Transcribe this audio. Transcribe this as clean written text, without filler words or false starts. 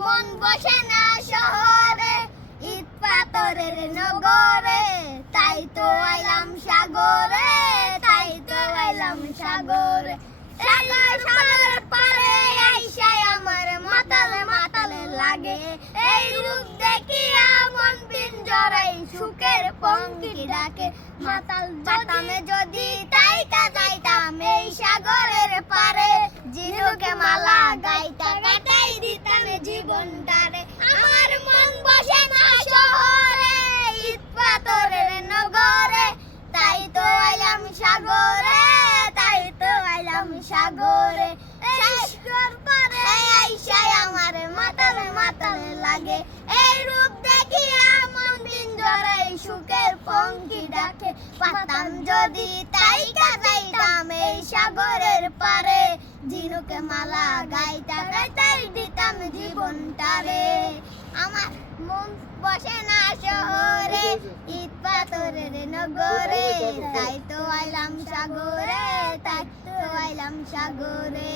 মন বসে না শহরে, ইট পাথরের নগরে, তাই তো আইলাম সাগরে, তাই তো আইলাম সাগরে। সাগরের পারে আইসায় আমার মাতালে মাতালে লাগে, এই রূপ দেখিয়া মন পিঞ্জরাই সুখের পঙ্কি ডাকে। মাতাল জাতামে যদি তাইকা যাইতাম এই সাগরের পারে, ঝিনুকে মালা গাইতা কাটাই দিতাম জীবনটারে। আমার মন বসে না শহরে, ইট পাথরের নগরে, তাই তো আইলাম সাগরে, তাই তো আইলাম সাগরে। সাগর পারে আইসায় আমার মাতালে মাতালে লাগে, এই রূপ দেখিয়া মন পিঞ্জরাই সুখের পঙ্কি ডাকে। পাতাম যদি তাইকা যাইতাম এই সাগরের পারে, ঝিনুকে মালা গাইতা গাইতাই দিতাম জীবনটারে। আমার মন বসে না শহরে, ইট পাথরের নগরে, তাই তো আইলাম সাগরে, তাই তো আইলাম সাগরে।